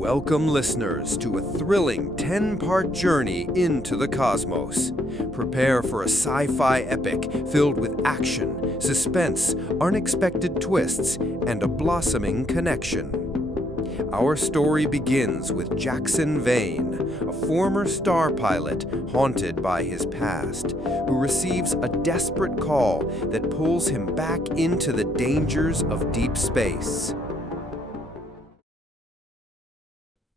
Welcome, listeners, to a thrilling 10-part journey into the cosmos. Prepare for a sci-fi epic filled with action, suspense, unexpected twists, and a blossoming connection. Our story begins with Jaxen Vane, a former star pilot haunted by his past, who receives a desperate call that pulls him back into the dangers of deep space.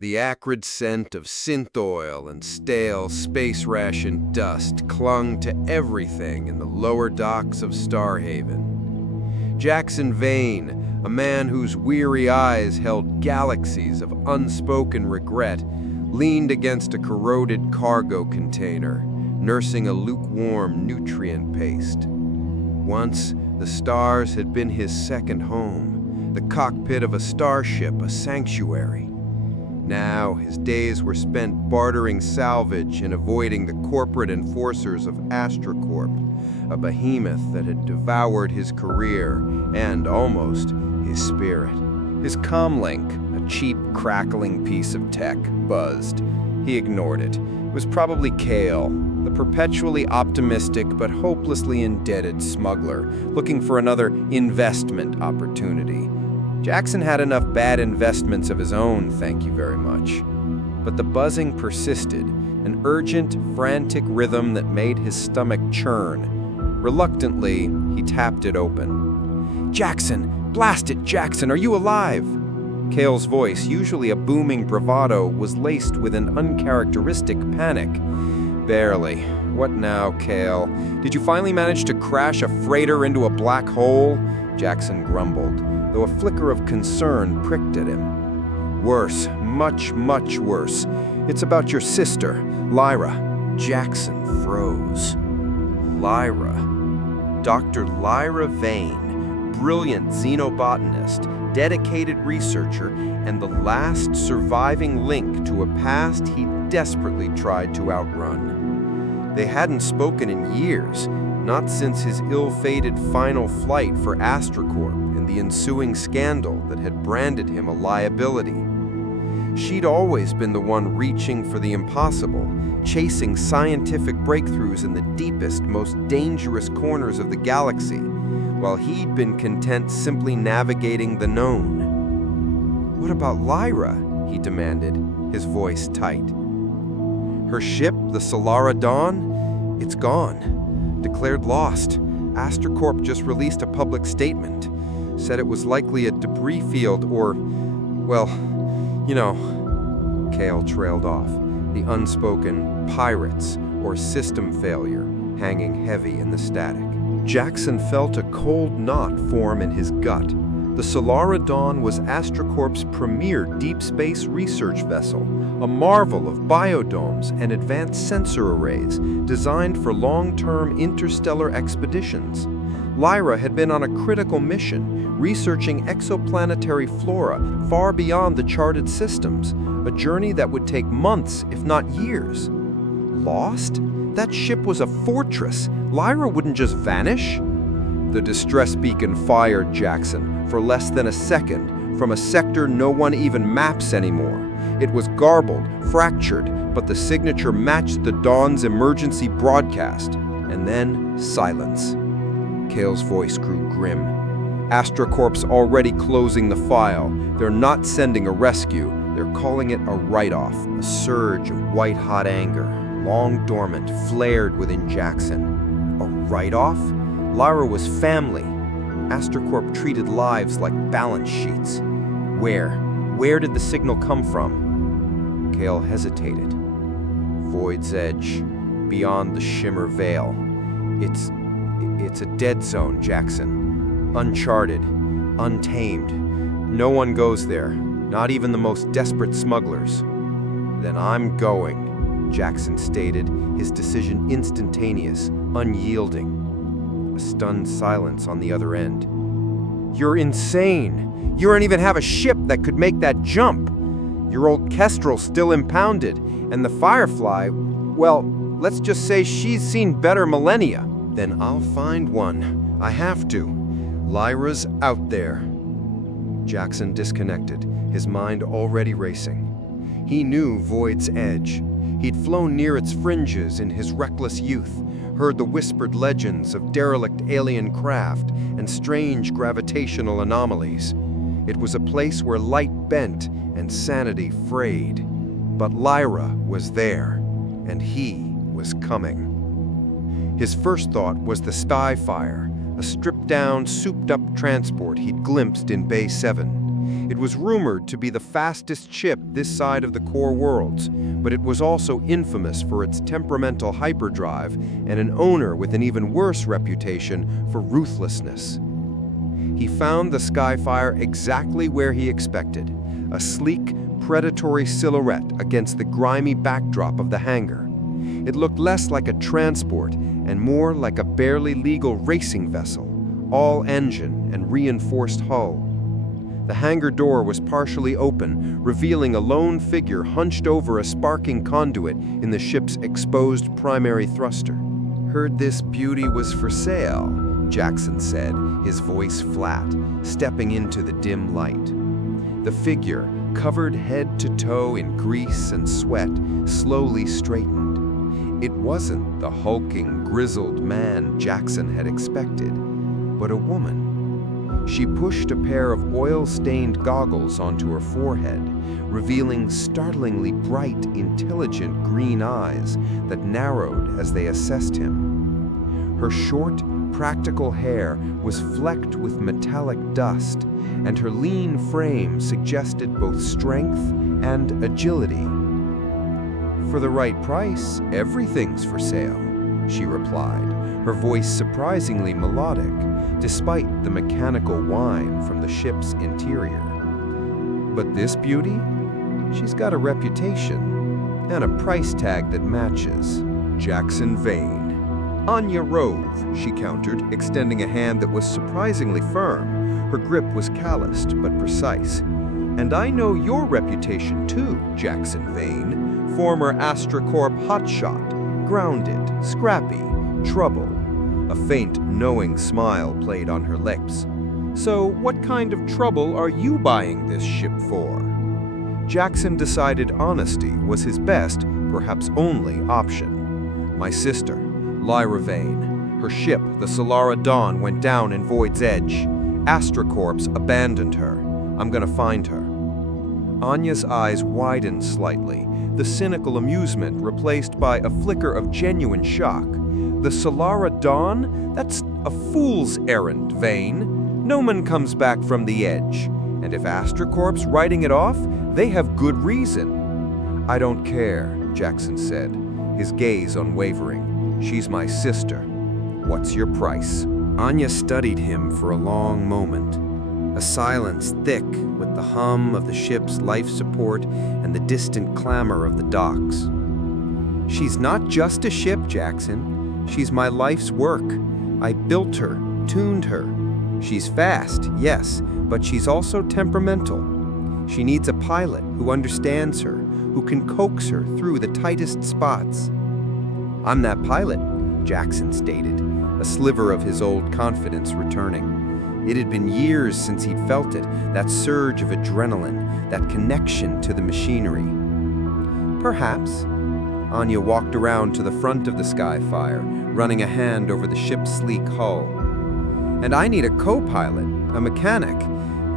The acrid scent of synth oil and stale space ration dust clung to everything in the lower docks of Starhaven. Jaxen Vane, a man whose weary eyes held galaxies of unspoken regret, leaned against a corroded cargo container, nursing a lukewarm nutrient paste. Once, the stars had been his second home, the cockpit of a starship, a sanctuary. Now, his days were spent bartering salvage and avoiding the corporate enforcers of AstraCorp, a behemoth that had devoured his career and, almost, his spirit. His comlink, a cheap, crackling piece of tech, buzzed. He ignored it. It was probably Kale, the perpetually optimistic but hopelessly indebted smuggler, looking for another investment opportunity. Jaxen had enough bad investments of his own, thank you very much. But the buzzing persisted, an urgent, frantic rhythm that made his stomach churn. Reluctantly, he tapped it open. "Jaxen! Blast it, Jaxen! Are you alive?" Kale's voice, usually a booming bravado, was laced with an uncharacteristic panic. "Barely. What now, Kale? Did you finally manage to crash a freighter into a black hole?" Jaxen grumbled, though a flicker of concern pricked at him. "Worse, much, much worse. It's about your sister, Lyra." Jaxen froze. Lyra. Dr. Lyra Vane, brilliant xenobotanist, dedicated researcher, and the last surviving link to a past he desperately tried to outrun. They hadn't spoken in years, not since his ill-fated final flight for AstraCorp and the ensuing scandal that had branded him a liability. She'd always been the one reaching for the impossible, chasing scientific breakthroughs in the deepest, most dangerous corners of the galaxy, while he'd been content simply navigating the known. "What about Lyra?" he demanded, his voice tight. "Her ship, the Lyra Dawn? It's gone. Declared lost. AstraCorp just released a public statement. Said it was likely a debris field or, well, you know." Kale trailed off, the unspoken pirates or system failure hanging heavy in the static. Jaxen felt a cold knot form in his gut. The Lyra Dawn was AstraCorp's premier deep space research vessel, a marvel of biodomes and advanced sensor arrays designed for long-term interstellar expeditions. Lyra had been on a critical mission, researching exoplanetary flora far beyond the charted systems, a journey that would take months, if not years. Lost? That ship was a fortress. Lyra wouldn't just vanish. The distress beacon fired Jaxen for less than a second from a sector no one even maps anymore. It was garbled, fractured, but the signature matched the Dawn's emergency broadcast. And then silence. Kale's voice grew grim. AstraCorp's already closing the file. They're not sending a rescue. They're calling it a write-off. A surge of white-hot anger, long dormant, flared within Jaxen. A write-off? Lyra was family. AstraCorp treated lives like balance sheets. Where did the signal come from? Kale hesitated. Void's edge, beyond the shimmer veil. It's a dead zone, Jaxen. Uncharted, untamed. No one goes there, not even the most desperate smugglers. "Then I'm going," Jaxen stated, his decision instantaneous, unyielding. A stunned silence on the other end. "You're insane! You don't even have a ship that could make that jump! Your old Kestrel's still impounded, and the Firefly, well, let's just say she's seen better millennia." "Then I'll find one. I have to. Lyra's out there." Jaxen disconnected, his mind already racing. He knew Void's edge. He'd flown near its fringes in his reckless youth, heard the whispered legends of derelict alien craft and strange gravitational anomalies. It was a place where light bent and sanity frayed. But Lyra was there, and he was coming. His first thought was the Skyfire, a stripped-down, souped-up transport he'd glimpsed in Bay 7. It was rumored to be the fastest ship this side of the core worlds, but it was also infamous for its temperamental hyperdrive and an owner with an even worse reputation for ruthlessness. He found the Skyfire exactly where he expected, a sleek, predatory silhouette against the grimy backdrop of the hangar. It looked less like a transport and more like a barely legal racing vessel, all engine and reinforced hull. The hangar door was partially open, revealing a lone figure hunched over a sparking conduit in the ship's exposed primary thruster. "Heard this beauty was for sale," Jaxen said, his voice flat, stepping into the dim light. The figure, covered head to toe in grease and sweat, slowly straightened. It wasn't the hulking, grizzled man Jaxen had expected, but a woman. She pushed a pair of oil-stained goggles onto her forehead, revealing startlingly bright, intelligent green eyes that narrowed as they assessed him. Her short, practical hair was flecked with metallic dust, and her lean frame suggested both strength and agility. "For the right price, everything's for sale," she replied, her voice surprisingly melodic, despite the mechanical whine from the ship's interior. "But this beauty? She's got a reputation, and a price tag that matches." "Jaxen Vane. Anya Rove," she countered, extending a hand that was surprisingly firm. Her grip was calloused but precise. "And I know your reputation too, Jaxen Vane. Former AstraCorp hotshot, grounded, scrappy, trouble." A faint, knowing smile played on her lips. "So what kind of trouble are you buying this ship for?" Jaxen decided honesty was his best, perhaps only, option. "My sister, Lyra Vane. Her ship, the Solara Dawn, went down in Void's Edge. AstraCorp's abandoned her. I'm gonna find her." Anya's eyes widened slightly, the cynical amusement replaced by a flicker of genuine shock. "The Solara Dawn? That's a fool's errand, Vane. No one comes back from the Edge. And if AstraCorp's writing it off, they have good reason." "I don't care," Jaxen said, his gaze unwavering. "She's my sister. What's your price?" Anya studied him for a long moment, a silence thick with the hum of the ship's life support and the distant clamor of the docks. "She's not just a ship, Jaxen. She's my life's work. I built her, tuned her. She's fast, yes, but she's also temperamental. She needs a pilot who understands her, who can coax her through the tightest spots." "I'm that pilot," Jaxen stated, a sliver of his old confidence returning. It had been years since he'd felt it, that surge of adrenaline, that connection to the machinery. "Perhaps." Anya walked around to the front of the Skyfire, running a hand over the ship's sleek hull. "And I need a co-pilot, a mechanic,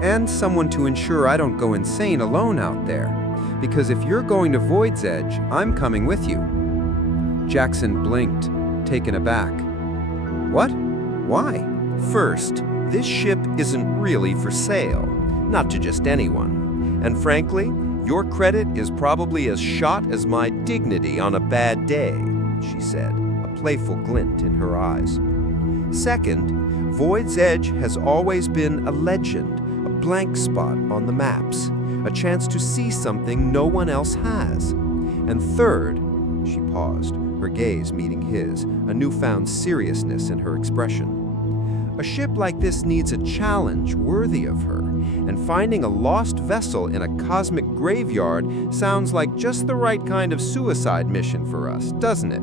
and someone to ensure I don't go insane alone out there. Because if you're going to Void's Edge, I'm coming with you." Jaxen blinked, taken aback. "What? Why?" "First, this ship isn't really for sale, not to just anyone. And frankly, your credit is probably as shot as my dignity on a bad day," she said, a playful glint in her eyes. "Second, Void's Edge has always been a legend, a blank spot on the maps, a chance to see something no one else has. And third," she paused, her gaze meeting his, a newfound seriousness in her expression. "A ship like this needs a challenge worthy of her, and finding a lost vessel in a cosmic graveyard sounds like just the right kind of suicide mission for us, doesn't it?"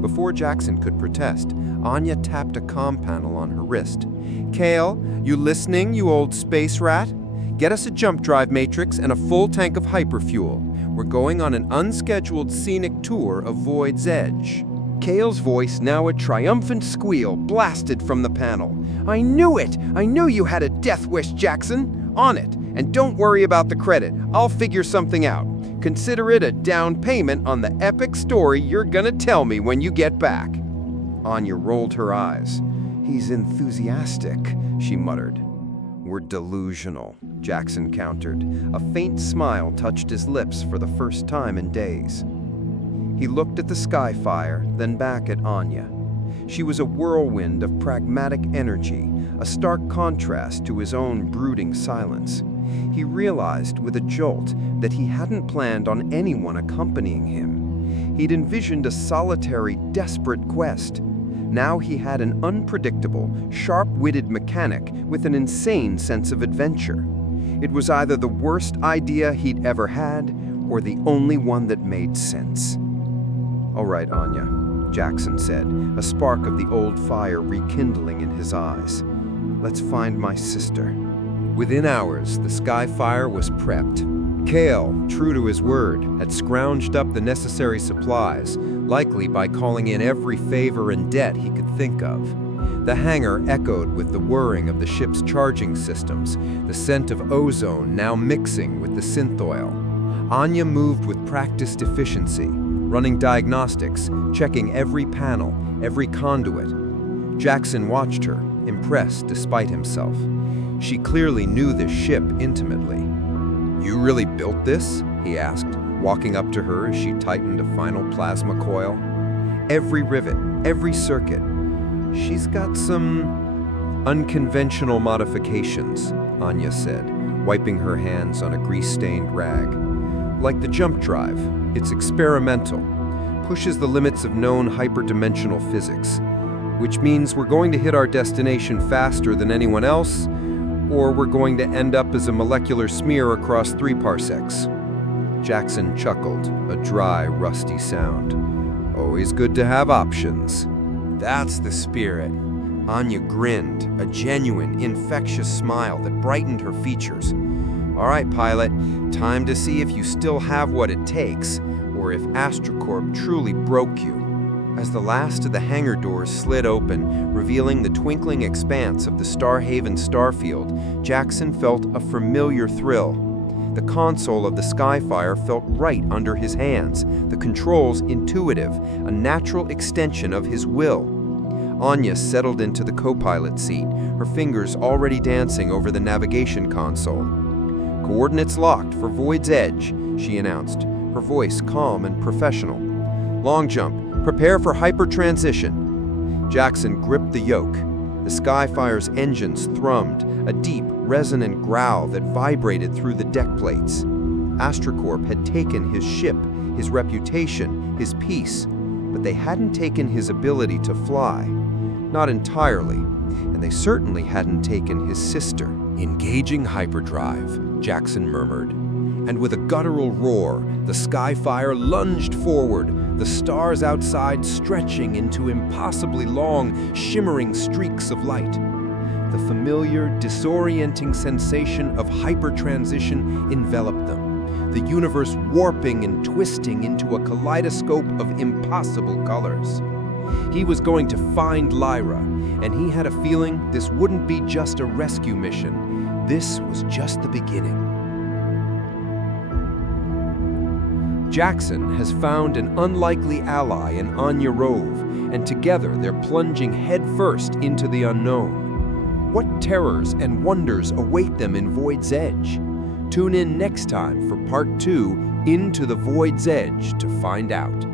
Before Jaxen could protest, Anya tapped a comm panel on her wrist. "Kale, you listening, you old space rat? Get us a jump drive matrix and a full tank of hyperfuel. We're going on an unscheduled scenic tour of Void's Edge." Kale's voice, now a triumphant squeal, blasted from the panel. "I knew it! I knew you had a death wish, Jaxen! On it! And don't worry about the credit. I'll figure something out. Consider it a down payment on the epic story you're gonna tell me when you get back." Anya rolled her eyes. "He's enthusiastic," she muttered. "We're delusional," Jaxen countered. A faint smile touched his lips for the first time in days. He looked at the Skyfire, then back at Anya. She was a whirlwind of pragmatic energy, a stark contrast to his own brooding silence. He realized with a jolt that he hadn't planned on anyone accompanying him. He'd envisioned a solitary, desperate quest. Now he had an unpredictable, sharp-witted mechanic with an insane sense of adventure. It was either the worst idea he'd ever had, or the only one that made sense. "All right, Anya," Jaxen said, a spark of the old fire rekindling in his eyes. "Let's find my sister." Within hours, the Skyfire was prepped. Kale, true to his word, had scrounged up the necessary supplies, likely by calling in every favor and debt he could think of. The hangar echoed with the whirring of the ship's charging systems, the scent of ozone now mixing with the synth oil. Anya moved with practiced efficiency, running diagnostics, checking every panel, every conduit. Jaxen watched her, impressed despite himself. She clearly knew this ship intimately. "You really built this?" he asked, walking up to her as she tightened a final plasma coil. "Every rivet, every circuit. She's got some unconventional modifications," Anya said, wiping her hands on a grease-stained rag. "Like the jump drive, it's experimental, pushes the limits of known hyperdimensional physics, which means we're going to hit our destination faster than anyone else, or we're going to end up as a molecular smear across 3 parsecs. Jaxen chuckled, a dry, rusty sound. "Always good to have options." "That's the spirit." Anya grinned, a genuine, infectious smile that brightened her features. "All right, pilot, time to see if you still have what it takes, or if AstraCorp truly broke you." As the last of the hangar doors slid open, revealing the twinkling expanse of the Starhaven starfield, Jaxen felt a familiar thrill. The console of the Skyfire felt right under his hands, the controls intuitive, a natural extension of his will. Anya settled into the co-pilot seat, her fingers already dancing over the navigation console. "Coordinates locked for Void's Edge," she announced, her voice calm and professional. "Long jump. Prepare for hyper-transition." Jaxen gripped the yoke. The Skyfire's engines thrummed, a deep, resonant growl that vibrated through the deck plates. AstraCorp had taken his ship, his reputation, his peace, but they hadn't taken his ability to fly. Not entirely, and they certainly hadn't taken his sister. "Engaging hyperdrive," Jaxen murmured. And with a guttural roar, the Skyfire lunged forward, the stars outside stretching into impossibly long, shimmering streaks of light. The familiar, disorienting sensation of hypertransition enveloped them, the universe warping and twisting into a kaleidoscope of impossible colors. He was going to find Lyra, and he had a feeling this wouldn't be just a rescue mission. This was just the beginning. Jaxen has found an unlikely ally in Anya Rove, and together they're plunging headfirst into the unknown. What terrors and wonders await them in Void's Edge? Tune in next time for Part 2, Into the Void's Edge, to find out.